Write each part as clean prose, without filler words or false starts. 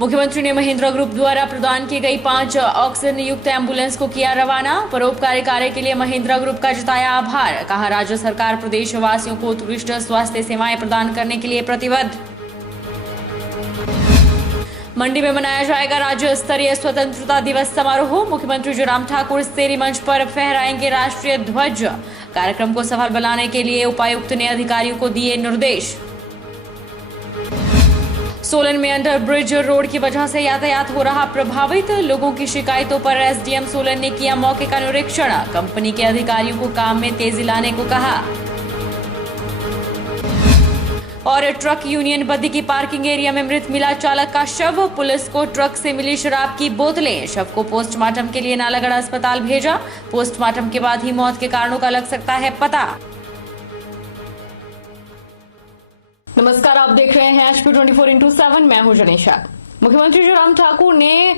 मुख्यमंत्री ने महिंद्रा ग्रुप द्वारा प्रदान की गई 5 ऑक्सीजन युक्त एम्बुलेंस को किया रवाना। परोपकारी कार्य के लिए महिंद्रा ग्रुप का जताया आभार। कहा, राज्य सरकार प्रदेश वासियों को उत्कृष्ट स्वास्थ्य सेवाएं प्रदान करने के लिए प्रतिबद्ध। मंडी में मनाया जाएगा राज्य स्तरीय स्वतंत्रता दिवस समारोह। मुख्यमंत्री जयराम ठाकुर सेरी मंच पर फहराएंगे राष्ट्रीय ध्वज। कार्यक्रम को सफल बनाने के लिए उपायुक्त ने अधिकारियों को दिए निर्देश। सोलन में अंडर ब्रिज रोड की वजह से यातायात हो रहा प्रभावित। लोगों की शिकायतों पर एसडीएम सोलन ने किया मौके का निरीक्षण। कंपनी के अधिकारियों को काम में तेजी लाने को कहा। और ट्रक यूनियन बद्दी की पार्किंग एरिया में मृत मिला चालक का शव। पुलिस को ट्रक से मिली शराब की बोतलें। शव को पोस्टमार्टम के लिए नालागढ़ अस्पताल भेजा। पोस्टमार्टम के बाद ही मौत के कारणों का लग सकता है पता। नमस्कार, आप देख रहे हैं HP 24x7। मैं हूं जनेशा। मुख्यमंत्री जयराम ठाकुर ने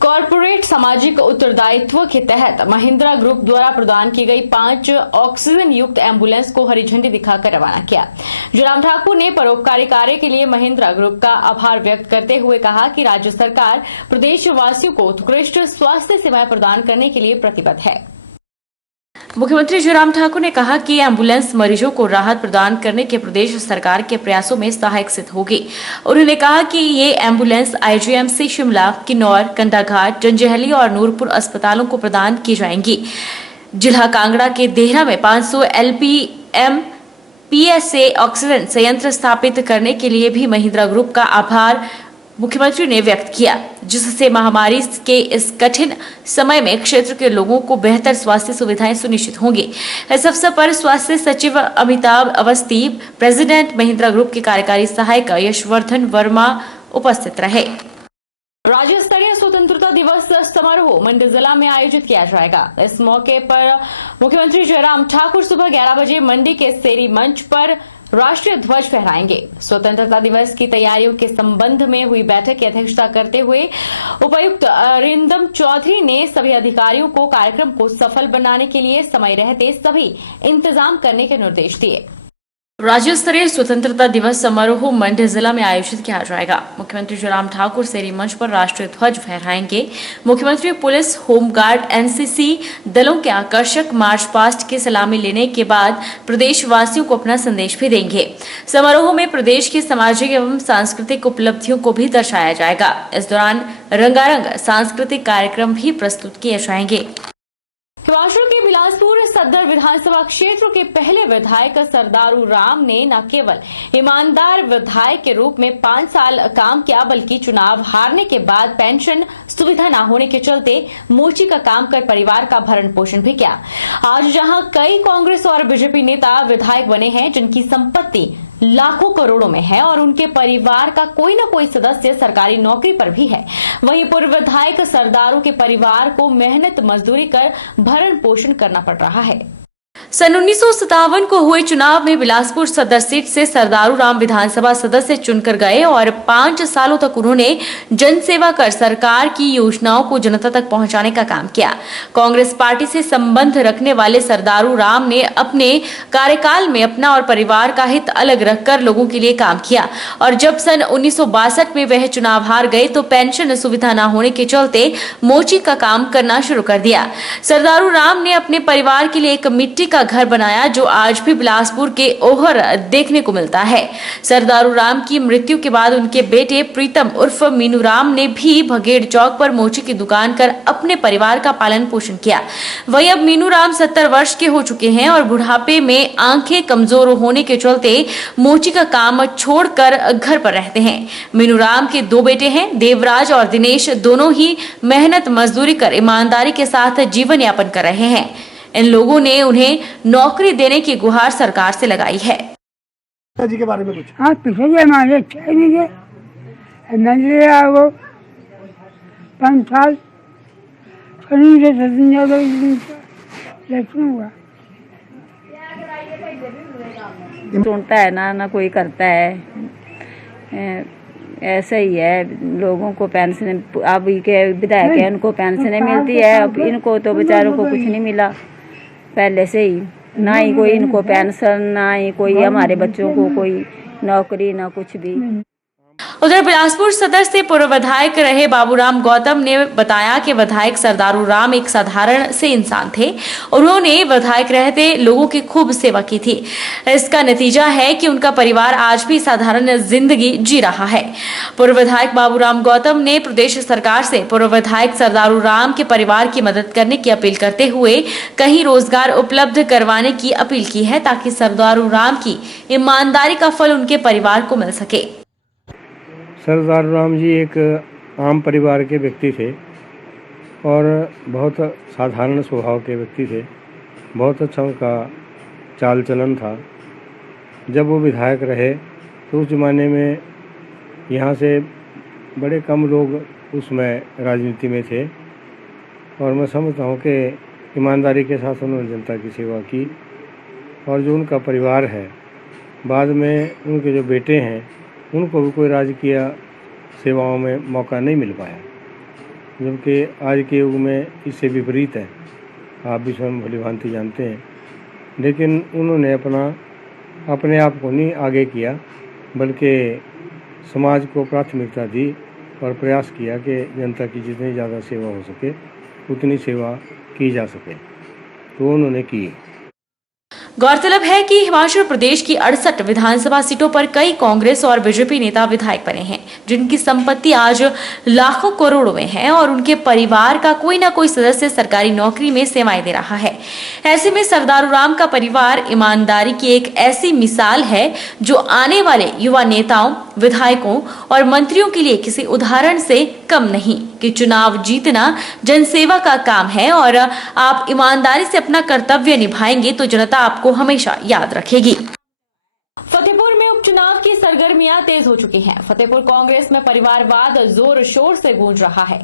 कॉर्पोरेट सामाजिक उत्तरदायित्व के तहत महिंद्रा ग्रुप द्वारा प्रदान की गई 5 ऑक्सीजन युक्त एम्बुलेंस को हरी झंडी दिखाकर रवाना किया। जयराम ठाकुर ने परोपकारी कार्य के लिए महिंद्रा ग्रुप का आभार व्यक्त करते हुए कहा कि राज्य सरकार प्रदेशवासियों को उत्कृष्ट स्वास्थ्य सेवाएं प्रदान करने के लिए प्रतिबद्ध है। मुख्यमंत्री जयराम ठाकुर ने कहा कि एम्बुलेंस मरीजों को राहत प्रदान करने के प्रदेश सरकार के प्रयासों में सहायक सिद्ध होगी। उन्होंने कहा कि ये एम्बुलेंस आईजीएमसी शिमला, किन्नौर, कंडाघाट, जंजैहली और नूरपुर अस्पतालों को प्रदान की जाएंगी। जिला कांगड़ा के देहरा में 500 LPM PSA ऑक्सीजन संयंत्र स्थापित करने के लिए भी महिंद्रा ग्रुप का आभार मुख्यमंत्री ने व्यक्त किया, जिससे महामारी के इस कठिन समय में क्षेत्र के लोगों को बेहतर स्वास्थ्य सुविधाएं सुनिश्चित होंगी। इस अवसर पर स्वास्थ्य सचिव अमिताभ अवस्थी, प्रेसिडेंट महिंद्रा ग्रुप के कार्यकारी सहायक यशवर्धन वर्मा उपस्थित रहे। राज्य स्तरीय स्वतंत्रता दिवस समारोह मंडी जिला में आयोजित किया जाएगा। इस मौके पर मुख्यमंत्री जयराम ठाकुर सुबह 11 बजे मंडी के सेरी मंच पर राष्ट्रीय ध्वज फहराएंगे। स्वतंत्रता दिवस की तैयारियों के संबंध में हुई बैठक की अध्यक्षता करते हुए उपायुक्त अरिंदम चौधरी ने सभी अधिकारियों को कार्यक्रम को सफल बनाने के लिए समय रहते सभी इंतजाम करने के निर्देश दिए। राज्य स्तरीय स्वतंत्रता दिवस समारोह मंडी जिला में आयोजित किया जाएगा। मुख्यमंत्री जयराम ठाकुर सेरी मंच पर राष्ट्रीय ध्वज फहराएंगे। मुख्यमंत्री पुलिस, होमगार्ड, एनसीसी दलों के आकर्षक मार्च पास्ट की सलामी लेने के बाद प्रदेशवासियों को अपना संदेश भी देंगे। समारोह में प्रदेश की सामाजिक एवं सांस्कृतिक उपलब्धियों को भी दर्शाया जाएगा। इस दौरान रंगारंग सांस्कृतिक कार्यक्रम भी प्रस्तुत किए जाएंगे। हिमाचल के बिलासपुर सदर विधानसभा क्षेत्र के पहले विधायक सरदारू राम ने न केवल ईमानदार विधायक के रूप में 5 साल काम किया, बल्कि चुनाव हारने के बाद पेंशन सुविधा न होने के चलते मोची का काम कर परिवार का भरण पोषण भी किया। आज जहां कई कांग्रेस और बीजेपी नेता विधायक बने हैं जिनकी संपत्ति लाखों करोड़ों में है और उनके परिवार का कोई न कोई सदस्य सरकारी नौकरी पर भी है, वहीं पूर्व विधायक सरदारू के परिवार को मेहनत मजदूरी कर भरण पोषण करना पड़ रहा है। सन 1957 को हुए चुनाव में बिलासपुर सदर सीट से सरदारू राम विधानसभा सदस्य चुनकर गए और 5 सालों तक उन्होंने जनसेवा कर सरकार की योजनाओं को जनता तक पहुंचाने का काम किया। कांग्रेस पार्टी से संबंध रखने वाले सरदारू राम ने अपने कार्यकाल में अपना और परिवार का हित अलग रखकर लोगों के लिए काम किया और जब सन 1962 में वह चुनाव हार गए तो पेंशन सुविधा न होने के चलते मोची का काम करना शुरू कर दिया। सरदारू राम ने अपने परिवार के लिए एक मिट्टी का घर बनाया जो आज भी बिलासपुर के ओहर देखने को मिलता है। सरदारू राम की मृत्यु के बाद उनके बेटे प्रीतम उर्फ मीनू राम ने भी भगेड़ चौक पर मोची की दुकान कर अपने परिवार का पालन पोषण किया। वही अब मीनू राम 70 वर्ष के हो चुके हैं और बुढ़ापे में आंखें कमजोर होने के चलते मोची का काम छोड़कर घर पर रहते हैं। मीनू राम के 2 बेटे हैं, देवराज और दिनेश। दोनों ही मेहनत मजदूरी कर ईमानदारी के साथ जीवन यापन कर रहे हैं। इन लोगों ने उन्हें नौकरी देने की गुहार सरकार से लगाई है। जी के बारे में कुछ? हाँ, पिछले हमारे वो 5 साल हुआ। सुनता है ना कोई करता है, ऐसा ही है। लोगों को पेंशन, अब के विधायक है उनको पेंशन मिलती है, अब इनको तो बेचारों को कुछ नहीं मिला पहले से ही, ना ही कोई इनको पेंशन, ना ही कोई हमारे बच्चों को कोई नौकरी, ना कुछ भी। उधर बिलासपुर सदर से पूर्व विधायक रहे बाबूराम गौतम ने बताया कि विधायक सरदारू राम एक साधारण से इंसान थे। उन्होंने विधायक रहते लोगों की खूब सेवा की थी। इसका नतीजा है कि उनका परिवार आज भी साधारण जिंदगी जी रहा है। पूर्व विधायक बाबूराम गौतम ने प्रदेश सरकार से पूर्व विधायक सरदारू राम के परिवार की मदद करने की अपील करते हुए कहीं रोजगार उपलब्ध करवाने की अपील की है, ताकि सरदारू राम की ईमानदारी का फल उनके परिवार को मिल सके। सरदारू राम जी एक आम परिवार के व्यक्ति थे और बहुत साधारण स्वभाव के व्यक्ति थे। बहुत अच्छा उनका चाल चलन था। जब वो विधायक रहे तो उस ज़माने में यहाँ से बड़े कम लोग उसमें राजनीति में थे और मैं समझता हूँ कि ईमानदारी के साथ उन्होंने जनता की सेवा की। और जो उनका परिवार है, बाद में उनके जो बेटे हैं उनको भी कोई राजकीय सेवाओं में मौका नहीं मिल पाया, जबकि आज के युग में इससे विपरीत है। आप भी स्वयं भली भांति जानते हैं। लेकिन उन्होंने अपने आप को नहीं आगे किया, बल्कि समाज को प्राथमिकता दी और प्रयास किया कि जनता की जितनी ज़्यादा सेवा हो सके उतनी सेवा की जा सके, तो उन्होंने की। गौरतलब है कि हिमाचल प्रदेश की 68 विधानसभा सीटों पर कई कांग्रेस और बीजेपी नेता विधायक बने हैं, जिनकी संपत्ति आज लाखों करोड़ों में है और उनके परिवार का कोई ना कोई सदस्य सरकारी नौकरी में सेवाएं दे रहा है। ऐसे में सरदारू राम का परिवार ईमानदारी की एक ऐसी मिसाल है जो आने वाले युवा नेताओं, विधायकों और मंत्रियों के लिए किसी उदाहरण से कम नहीं कि चुनाव जीतना जनसेवा का काम है और आप ईमानदारी से अपना कर्तव्य निभाएंगे तो जनता आपको हमेशा याद रखेगी। फतेहपुर में उपचुनाव की सरगर्मियां तेज हो चुकी हैं। फतेहपुर कांग्रेस में परिवारवाद जोर शोर से गूंज रहा है।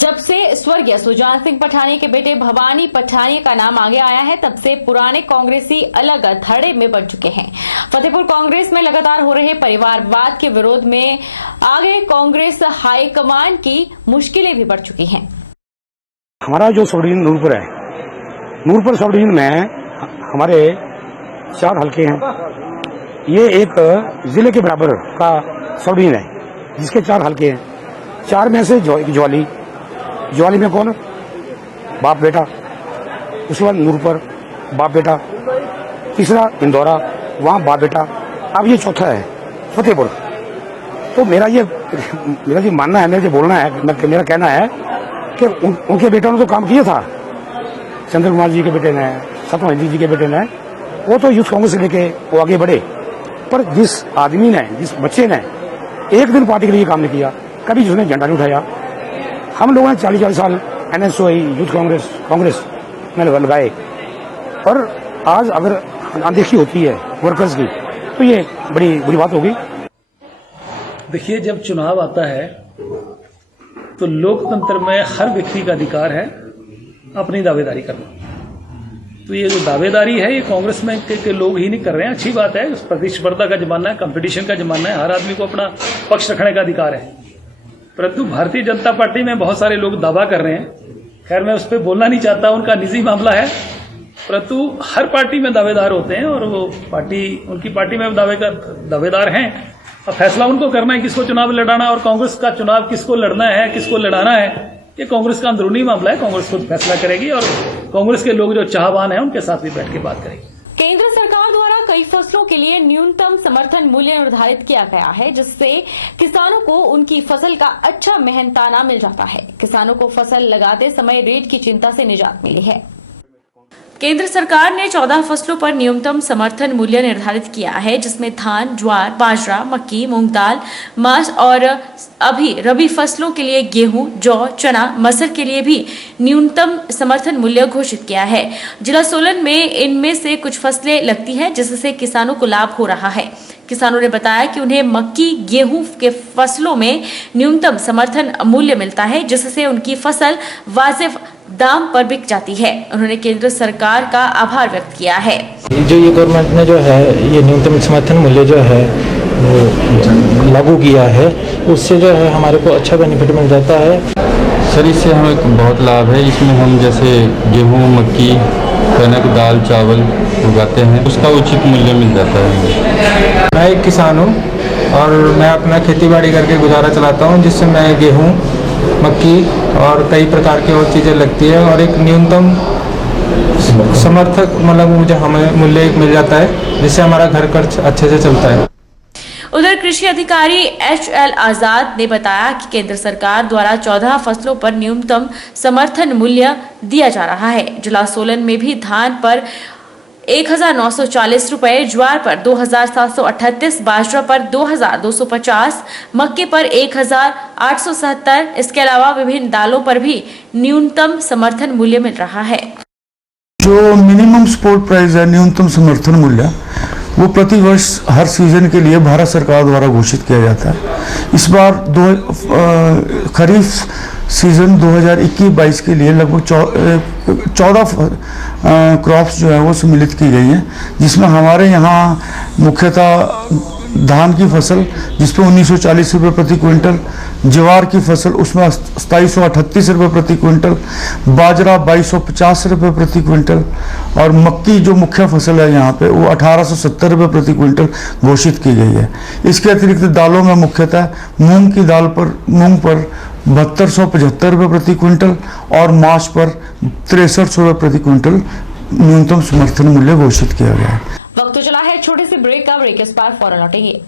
जब से स्वर्गीय सुजान सिंह पठानिया के बेटे भवानी पठानिया का नाम आगे आया है, तब से पुराने कांग्रेसी अलग धड़े में बन चुके हैं। फतेहपुर कांग्रेस में लगातार हो रहे परिवारवाद के विरोध में आगे कांग्रेस हाईकमान की मुश्किलें भी बढ़ चुकी हैं। हमारा जो सब डिवीजन नूरपुर है, नूरपुर सब डिवीजन में हमारे 4 हलके हैं। ये एक जिले के बराबर का सब डिवीजन है जिसके 4 हलके हैं। 4 में से ज्वाली में कौन? बाप बेटा। उसके बाद नूरपुर बाप बेटा, तीसरा इंदौरा, वहाँ बाप बेटा। अब ये चौथा है फतेहपुर। तो मेरा जो मानना है, मेरा जो बोलना है, मेरा कहना है कि उनके बेटों ने तो काम किया था। चंद्र कुमार जी के बेटे ने, सत्यवादी जी के बेटे ने, वो तो यूथ कांग्रेस से लेके वो आगे बढ़े। पर जिस आदमी ने, जिस बच्चे ने एक दिन पार्टी के लिए काम नहीं किया, कभी जिसने झंडा नहीं उठाया, हम लोगों ने 40 साल NSOI यूथ कांग्रेस में लगाए, और आज अगर अनदेखी होती है वर्कर्स की तो ये बड़ी बुरी बात होगी। देखिए, जब चुनाव आता है तो लोकतंत्र में हर व्यक्ति का अधिकार है अपनी दावेदारी करना। तो ये जो दावेदारी है, ये कांग्रेस में के लोग ही नहीं कर रहे हैं। अच्छी बात है, प्रतिस्पर्धा का जमाना है, कंपटीशन का जमाना है, हर आदमी को अपना पक्ष रखने का अधिकार है। परंतु भारतीय जनता पार्टी में बहुत सारे लोग दावा कर रहे हैं, खैर मैं उस पर बोलना नहीं चाहता, उनका निजी मामला है, परंतु हर पार्टी में दावेदार होते हैं और वो उनकी पार्टी में दावेदार हैं। अब फैसला उनको करना है किसको चुनाव लड़ाना, और कांग्रेस का चुनाव किसको लड़ना है, किसको लड़ाना है, ये कांग्रेस का अंदरूनी मामला है। कांग्रेस खुद फैसला करेगी और कांग्रेस के लोग जो चाहवान हैं उनके साथ भी बैठ के बात करेगी। केंद्र सरकार द्वारा कई फसलों के लिए न्यूनतम समर्थन मूल्य निर्धारित किया गया है, जिससे किसानों को उनकी फसल का अच्छा मेहनताना मिल जाता है। किसानों को फसल लगाते समय रेट की चिंता से निजात मिली है। केंद्र सरकार ने 14 फसलों पर न्यूनतम समर्थन मूल्य निर्धारित किया है, जिसमें धान, ज्वार, बाजरा, मक्की, मूंग दाल, मांस और अभी रबी फसलों के लिए गेहूं, जौ, चना, मसर के लिए भी न्यूनतम समर्थन मूल्य घोषित किया है। जिला सोलन में इनमें से कुछ फसलें लगती हैं, जिससे किसानों को लाभ हो रहा है। किसानों ने बताया कि उन्हें मक्की, गेहूं के फसलों में न्यूनतम समर्थन मूल्य मिलता है, जिससे उनकी फसल वाजिब दाम पर बिक जाती है। उन्होंने केंद्र सरकार का आभार व्यक्त किया है। जो ये गवर्नमेंट ने जो है ये न्यूनतम समर्थन मूल्य जो है वो लागू किया है, उससे जो है हमारे को अच्छा बेनिफिट मिल जाता है। सर, इससे हमें बहुत लाभ है। इसमें हम जैसे गेहूं, मक्की, कनक, दाल, चावल उगाते हैं, उसका उचित मूल्य मिल जाता है। मैं एक किसान हूँ और मैं अपना खेती बाड़ी करके गुजारा चलाता हूँ, जिससे मैं गेहूँ, मक्की और कई प्रकार की और चीज़ें लगती है और एक न्यूनतम समर्थक मतलब मुझे हमें मूल्य मिल जाता है, जिससे हमारा घर खर्च अच्छे से चलता है। उधर कृषि अधिकारी एच.एल. आजाद ने बताया कि केंद्र सरकार द्वारा 14 फसलों पर न्यूनतम समर्थन मूल्य दिया जा रहा है। जिला सोलन में भी धान पर 1,940 रुपए, ज्वार पर 2,738, बाजरा पर 2,250, मक्के पर 1,870। इसके अलावा विभिन्न दालों पर भी न्यूनतम समर्थन मूल्य मिल रहा है। जो मिनिमम सपोर्ट प्राइस है, न्यूनतम समर्थन मूल्य, वो प्रति वर्ष हर सीजन के लिए भारत सरकार द्वारा घोषित किया जाता है। इस बार खरीफ सीजन 2021-22 के लिए लगभग 14 क्रॉप्स जो है वो सम्मिलित की गई हैं, जिसमें हमारे यहाँ मुख्यतः धान की फसल जिस पर 1940 रुपये प्रति क्विंटल, ज्वार की फसल उसमें 2738 रुपये प्रति क्विंटल, बाजरा 2250 रुपये प्रति क्विंटल और मक्की जो मुख्य फसल है यहाँ पे वो 1870 रुपये प्रति क्विंटल घोषित की गई है। इसके अतिरिक्त दालों में मुख्यतः मूंग की दाल पर 7275 रुपये प्रति क्विंटल और माश पर 6300 रुपये प्रति क्विंटल न्यूनतम समर्थन मूल्य घोषित किया गया है। वक्त तो चला है छोटे से ब्रेक का। ब्रेक के बाद फौरन लौटेंगे।